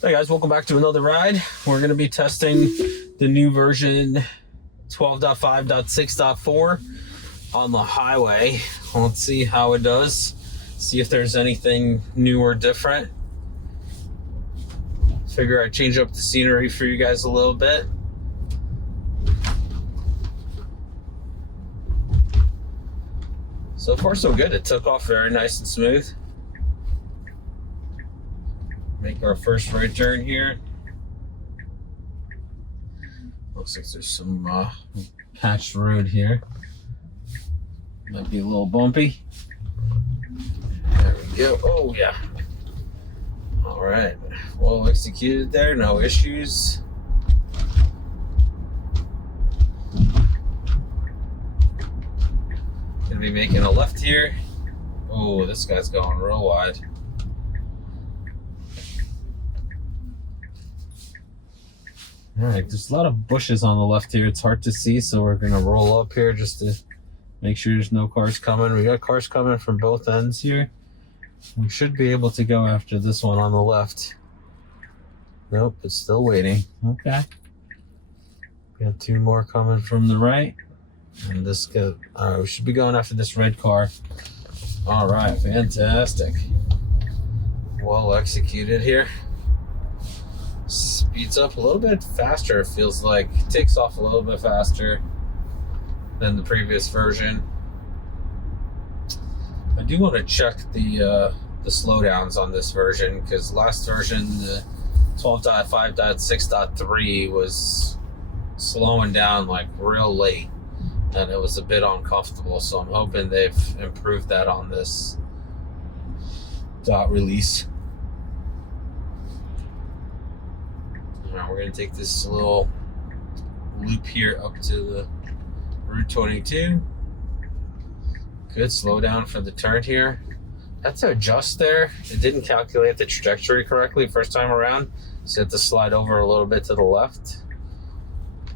Hey guys, welcome back to another ride. We're going to be testing the new version 12.5.6.4 on the highway. Let's see how it does. See if there's anything new or different. Figure I'd change up the scenery for you guys a little bit. So far so good. It took off very nice and smooth. Make our first right turn here. Looks like there's some patched road here. Might be a little bumpy. There we go. Oh yeah. All right. Well executed there. No issues. Gonna be making a left here. Oh, this guy's going real wide. All right, there's a lot of bushes on the left here. It's hard to see, so we're gonna roll up here just to make sure there's no cars coming. We got cars coming from both ends here. We should be able to go after this one on the left. Nope, it's still waiting. Okay. Got two more coming from the right. And this go. All right, we should be going after this red car. All right, fantastic. Well executed here. Speeds up a little bit faster, it feels like. It takes off a little bit faster than the previous version. I do want to check the slowdowns on this version, because last version, the 12.5.6.3, was slowing down like real late, and it was a bit uncomfortable, so I'm hoping they've improved that on this dot release. Now we're going to take this little loop here up to the Route 22. Good slowdown for the turn here. Had to adjust there. It didn't calculate the trajectory correctly first time around, so you have to slide over a little bit to the left.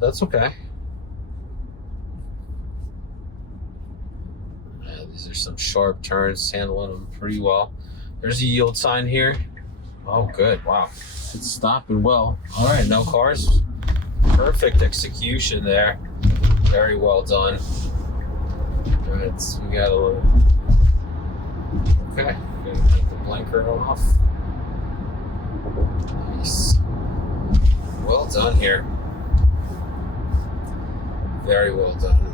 That's okay. These are some sharp turns, handling them pretty well. There's a yield sign here. Oh, good. Wow. It's stopping well. All right, no cars. Perfect execution there. Very well done. All right, so we got a little. Okay, gonna take the blinker off. Nice. Well done here. Very well done.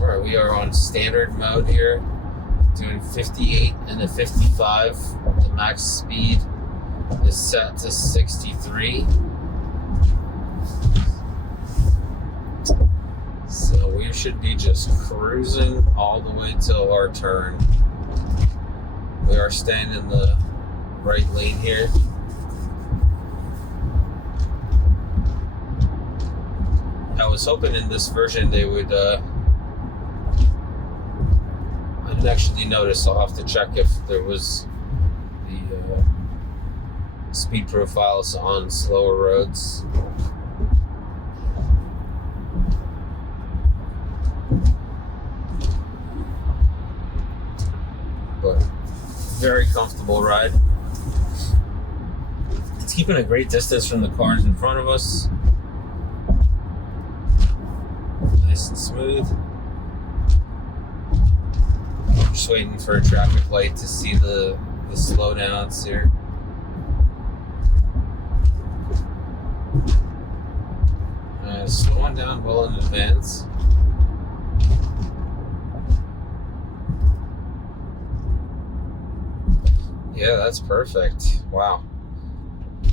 All right, we are on standard mode here, doing 58 and a 55. The max speed is set to 63. So we should be just cruising all the way till our turn. We are staying in the right lane here. I was hoping in this version they would I didn't actually notice. I'll have to check if there was the speed profiles on slower roads. But very comfortable ride. It's keeping a great distance from the cars in front of us. Nice and smooth. Just waiting for a traffic light to see the slowdowns here. Slowing down well in advance. Yeah, that's perfect. Wow.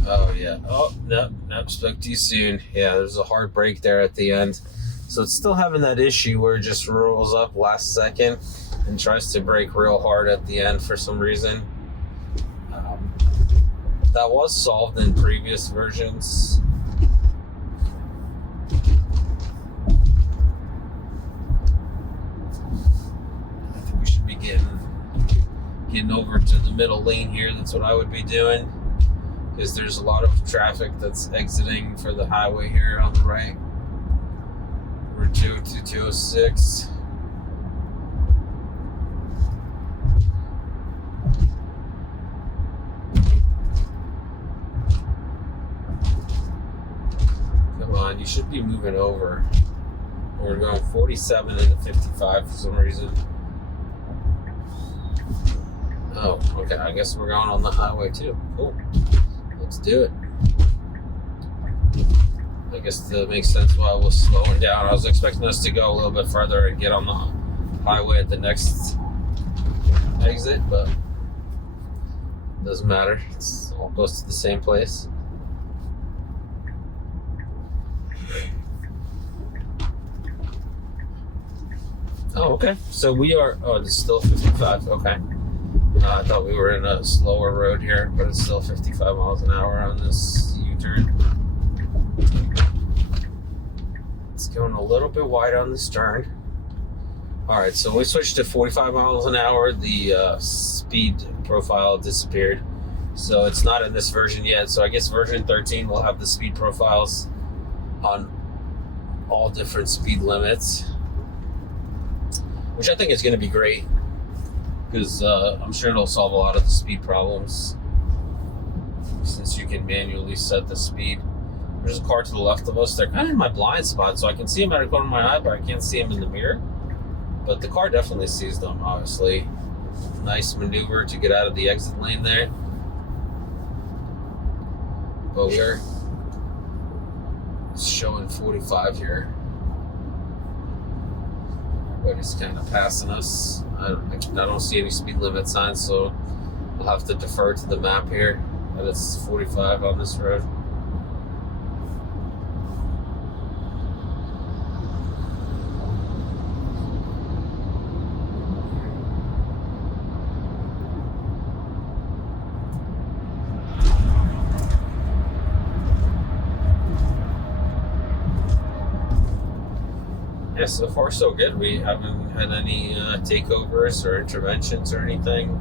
Oh yeah. Oh no, spoke too soon. Yeah, there's a hard break there at the end. So it's still having that issue where it just rolls up last second and tries to brake real hard at the end for some reason. That was solved in previous versions. I think we should be getting over to the middle lane here. That's what I would be doing, because there's a lot of traffic that's exiting for the highway here on the right. Route 2 to 206. should be moving over. We're going 47 into 55 for some reason. Oh, okay. I guess we're going on the highway too. Cool. Let's do it. I guess that makes sense why I was slowing down. I was expecting us to go a little bit further and get on the highway at the next exit, but it doesn't matter. It all goes to the same place. Oh, okay. So we are. Oh, it's still 55. Okay. I thought we were in a slower road here, but it's still 55 miles an hour on this U-turn. It's going a little bit wide on the stern. All right, so we switched to 45 miles an hour. The speed profile disappeared. So it's not in this version yet. So I guess version 13 will have the speed profiles on all different speed limits, which I think is going to be great because I'm sure it'll solve a lot of the speed problems since you can manually set the speed. There's a car to the left of us. They're kind of in my blind spot, so I can see them out of the corner of my eye, but I can't see them in the mirror. But the car definitely sees them, obviously. Nice maneuver to get out of the exit lane there. But we're showing 45 here. Everybody's kind of passing us. I don't see any speed limit signs, so I'll have to defer to the map here that it's 45 on this road. Yeah, so far so good. We haven't had any takeovers or interventions or anything.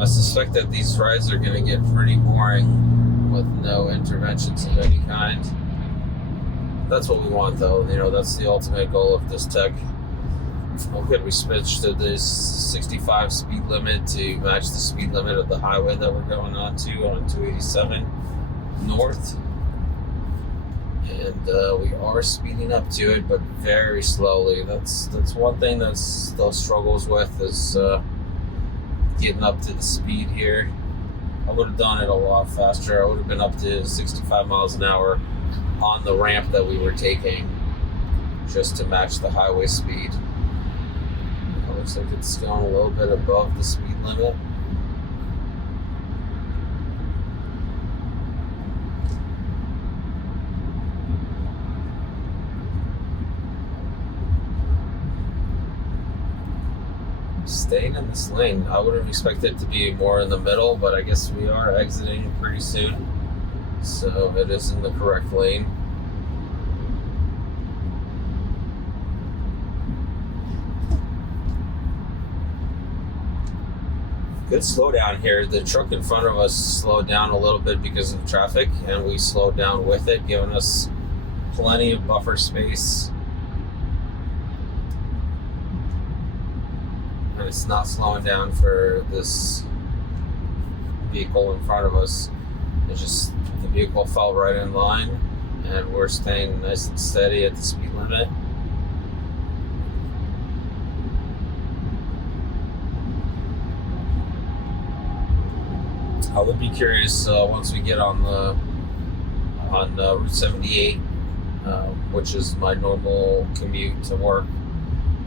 I suspect that these rides are going to get pretty boring with no interventions of any kind. That's what we want, though. You know, that's the ultimate goal of this tech. Oh, good. We switched to this 65 speed limit to match the speed limit of the highway that we're going on 287 north. And we are speeding up to it, but very slowly. That's one thing that still struggles with is getting up to the speed here. I would have done it a lot faster. I would have been up to 65 miles an hour on the ramp that we were taking just to match the highway speed. It looks like it's going a little bit above the speed limit. Staying in this lane. I would have expected it to be more in the middle, but I guess we are exiting pretty soon. So it is in the correct lane. Good slowdown here. The truck in front of us slowed down a little bit because of traffic, and we slowed down with it, giving us plenty of buffer space. And it's not slowing down for this vehicle in front of us. It's just the vehicle fell right in line, and we're staying nice and steady at the speed limit. I would be curious once we get on Route 78, which is my normal commute to work.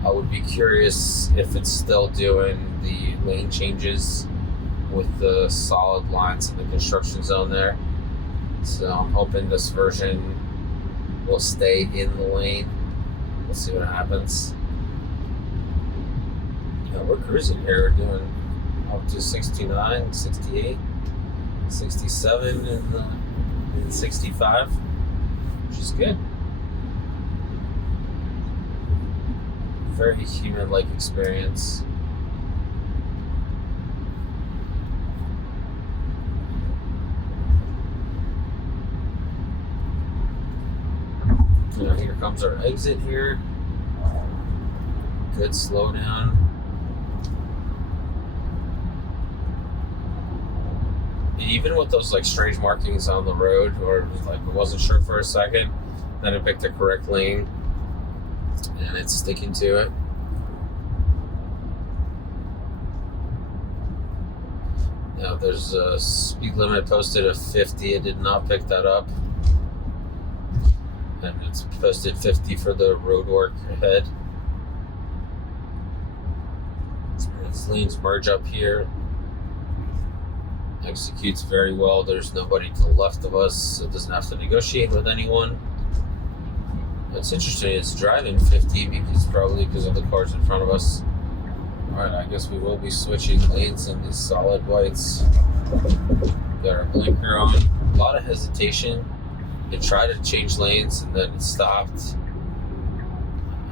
I would be curious if it's still doing the lane changes with the solid lines in the construction zone there. So I'm hoping this version will stay in the lane. We'll see what happens. Yeah, we're cruising here. We're doing up to 69, 68, 67, and 65, which is good. Very human-like experience. Now here comes our exit here. Good slowdown. Even with those like strange markings on the road, or like I wasn't sure for a second, Then I picked the correct lane, and it's sticking to it. Now there's a speed limit posted of 50. It did not pick that up. And it's posted 50 for the road work ahead. These lanes merge up here. Executes very well. There's nobody to the left of us, so it doesn't have to negotiate with anyone. It's interesting, it's driving 50 probably because of the cars in front of us. Alright, I guess we will be switching lanes in these solid whites. Got our blinker on. A lot of hesitation. It tried to change lanes and then it stopped.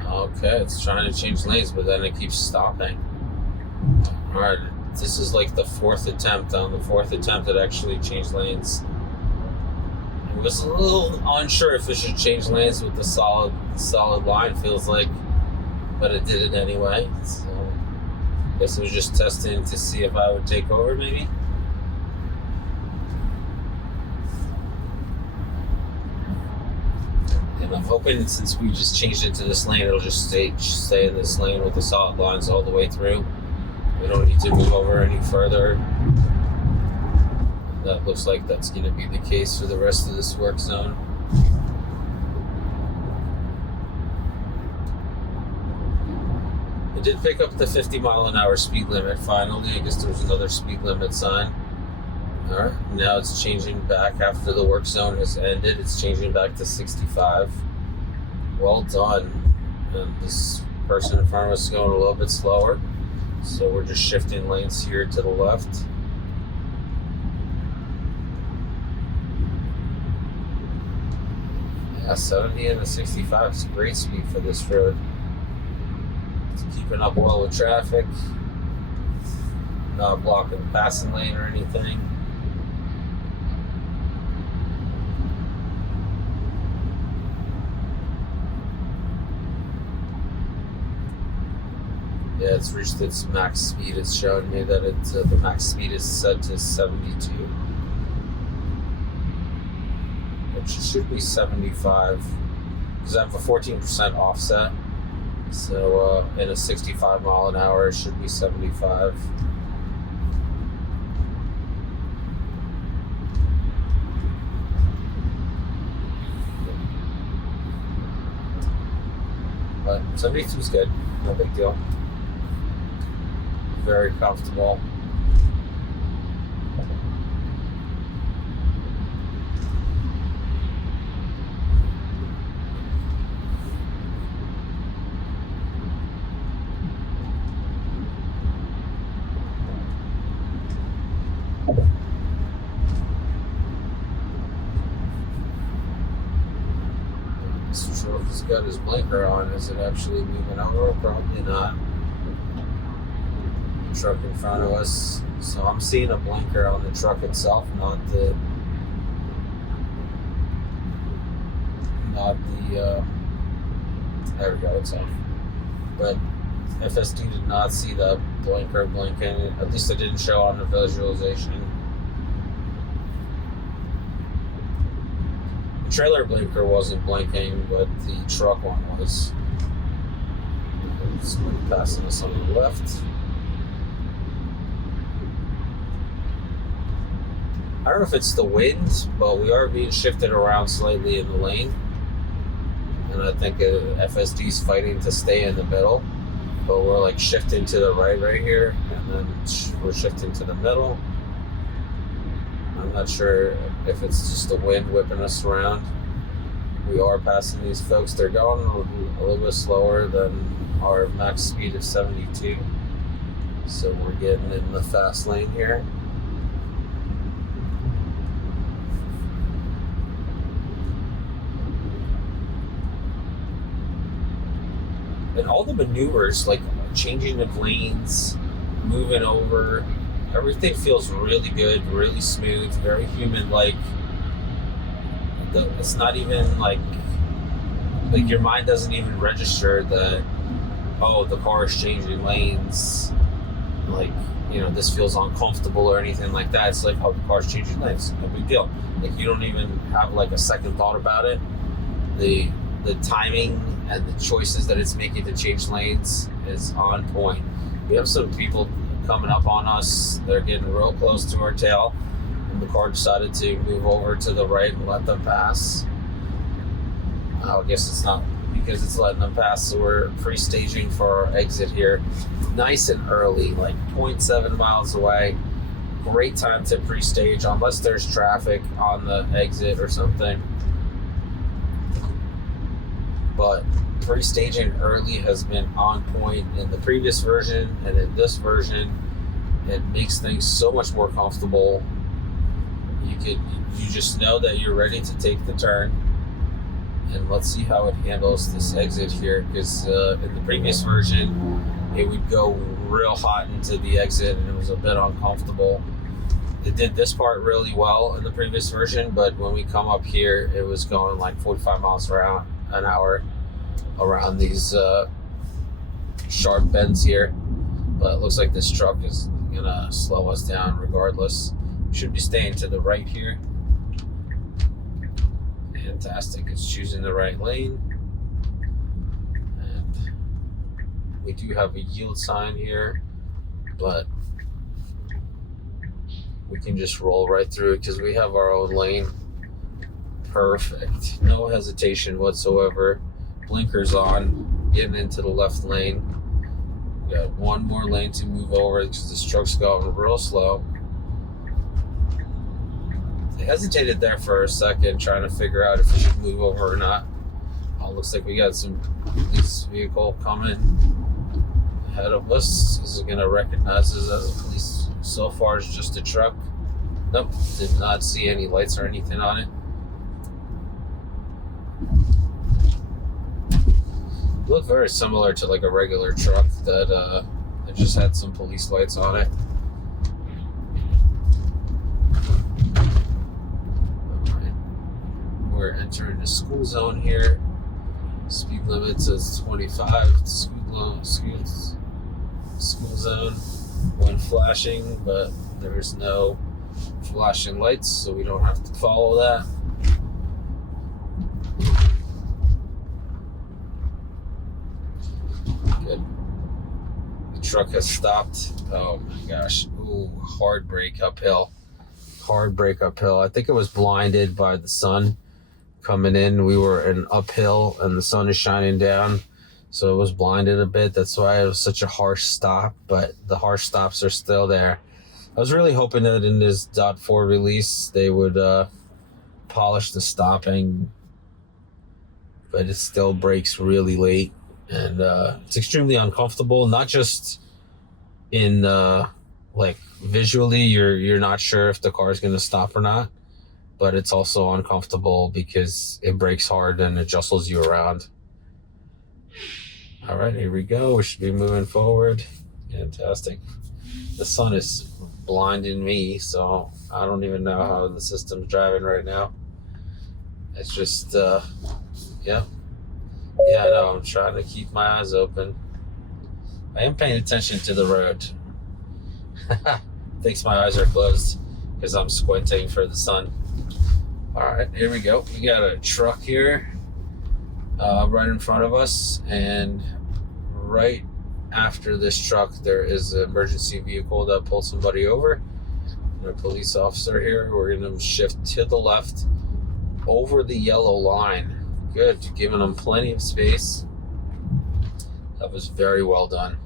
Okay, it's trying to change lanes, but then it keeps stopping. Alright, this is like the fourth attempt. On the fourth attempt, it actually changed lanes. I was a little unsure if it should change lanes with the solid line, feels like, but it did it anyway. So I guess it was just testing to see if I would take over, maybe. And I'm hoping since we just changed it to this lane, it'll just stay in this lane with the solid lines all the way through. We don't need to move over any further. That looks like that's going to be the case for the rest of this work zone. It did pick up the 50-mile-an-hour speed limit finally. I guess there's another speed limit sign. Alright, now it's changing back after the work zone has ended. It's changing back to 65. Well done. And this person in front of us is going a little bit slower. So we're just shifting lanes here to the left. Yeah, 70 and a 65 is a great speed for this road. It's keeping up well with traffic. Not blocking the passing lane or anything. Yeah, it's reached its max speed. It's showing me that the max speed is set to 72. It should be 75 because I have a 14% offset. So in a 65 mile an hour, it should be 75. But 72 is good. No big deal. Very comfortable. This truck has got his blinker on. Is it actually moving over? Probably not. Truck in front of us, so I'm seeing a blinker on the truck itself, not the there we go, it's off. But FSD did not see the blinker blinking, at least it didn't show on the visualization. The trailer blinker wasn't blinking, but the truck one was. Somebody passing us on the left. I don't know if it's the wind, but we are being shifted around slightly in the lane. And I think FSD's fighting to stay in the middle. But we're like shifting to the right here. And then we're shifting to the middle. I'm not sure if it's just the wind whipping us around. We are passing these folks. They're going a little bit slower than our max speed of 72. So we're getting in the fast lane here. And all the maneuvers, like changing of lanes, moving over, everything feels really good, really smooth, very human-like. It's not even like your mind doesn't even register that, oh, the car is changing lanes. Like, you know, this feels uncomfortable or anything like that. It's like, oh, the car's changing lanes, no big deal. Like, you don't even have like a second thought about it. the timing and the choices that it's making to change lanes is on point. We have some people coming up on us. They're getting real close to our tail, and the car decided to move over to the right and let them pass. I guess it's not because it's letting them pass, so we're pre-staging for our exit here. Nice and early, like 0.7 miles away. Great time to pre-stage unless there's traffic on the exit or something. But pre-staging early has been on point in the previous version, and in this version it makes things so much more comfortable. You just know that you're ready to take the turn. And let's see how it handles this exit here, because in the previous version it would go real hot into the exit and it was a bit uncomfortable. It did this part really well in the previous version, but when we come up here it was going like 45 miles an hour around these sharp bends here. But it looks like this truck is gonna slow us down regardless. We should be staying to the right here. Fantastic, it's choosing the right lane. And we do have a yield sign here, but we can just roll right through it because we have our own lane. Perfect, no hesitation whatsoever. Blinkers on, getting into the left lane. We got one more lane to move over because this truck's going real slow. I hesitated there for a second, trying to figure out if we should move over or not. Oh, looks like we got some police vehicle coming ahead of us. Is it gonna recognize us as a police? So far, it's just a truck. Nope, did not see any lights or anything on it. Look very similar to like a regular truck that just had some police lights on it. We're entering the school zone here. Speed limit says 25. School zone when flashing, but there's no flashing lights, so we don't have to follow that. Good. The truck has stopped. Oh my gosh. Ooh, hard brake uphill. Hard brake uphill. I think it was blinded by the sun. Coming in, we were in uphill and the sun is shining down, so it was blinded a bit. That's why it was such a harsh stop, but the harsh stops are still there. I was really hoping that in this .4 release they would polish the stopping, but it still brakes really late, and it's extremely uncomfortable. Not just in like visually, you're not sure if the car is going to stop or not, but it's also uncomfortable because it brakes hard and it jostles you around. All right, here we go. We should be moving forward. Fantastic. The sun is blinding me, so I don't even know how the system's driving right now. It's just, yeah, I know. I'm trying to keep my eyes open. I am paying attention to the road. Thinks my eyes are closed because I'm squinting for the sun. All right, here we go. We got a truck here right in front of us, and right after this truck there is an emergency vehicle that pulled somebody over. And a police officer here. We're going to shift to the left over the yellow line. Good, giving them plenty of space. That was very well done.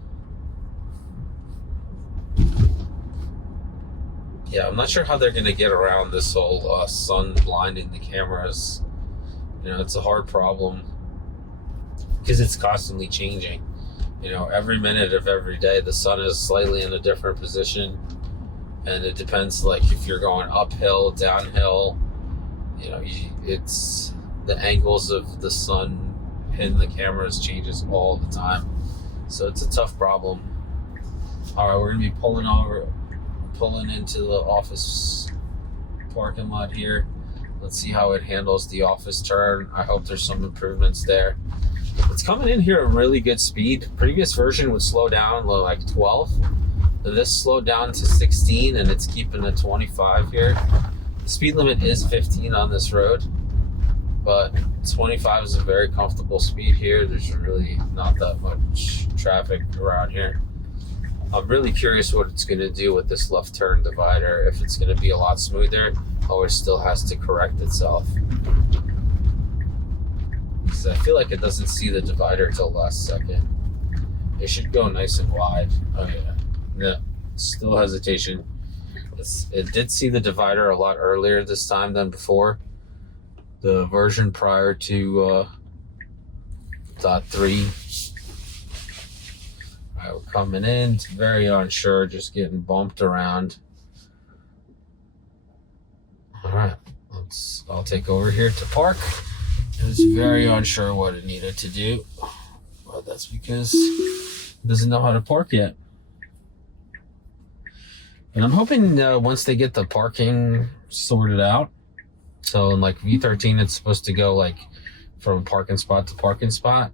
Yeah, I'm not sure how they're going to get around this whole sun blinding the cameras. You know, it's a hard problem because it's constantly changing. You know, every minute of every day, the sun is slightly in a different position. And it depends, like, if you're going uphill, downhill, you know, it's the angles of the sun in the cameras changes all the time. So it's a tough problem. All right, we're going to be pulling into the office parking lot here. Let's see how it handles the office turn. I hope there's some improvements there. It's coming in here at really good speed. Previous version would slow down like 12. This slowed down to 16 and it's keeping it 25 here. The speed limit is 15 on this road. but 25 is a very comfortable speed here. There's really not that much traffic around here. I'm really curious what it's going to do with this left turn divider, if it's going to be a lot smoother or it still has to correct itself. Because I feel like it doesn't see the divider till last second. It should go nice and wide. Oh yeah, no, still hesitation. It did see the divider a lot earlier this time than before. The version prior to .3. All right, we're coming in. It's very unsure, just getting bumped around. All right, I'll take over here to park. It was very unsure what it needed to do. Well, that's because it doesn't know how to park yet. And I'm hoping once they get the parking sorted out, so in like V13, it's supposed to go like from parking spot to parking spot.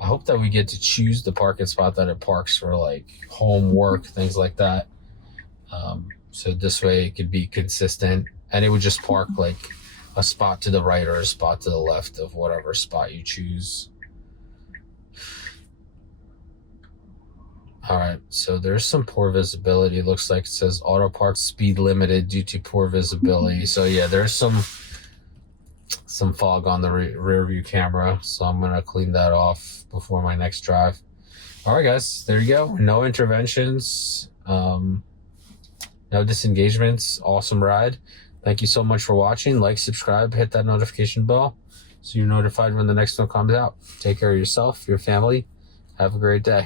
I hope that we get to choose the parking spot that it parks for, like home, work, things like that. So this way it could be consistent, and it would just park like a spot to the right or a spot to the left of whatever spot you choose. All right, so there's some poor visibility. It looks like it says auto park speed limited due to poor visibility. So yeah, there's some fog on the rear view camera. So I'm gonna clean that off before my next drive. All right, guys, there you go. No interventions, no disengagements. Awesome ride. Thank you so much for watching. Like, subscribe, hit that notification bell so you're notified when the next one comes out. Take care of yourself, your family. Have a great day.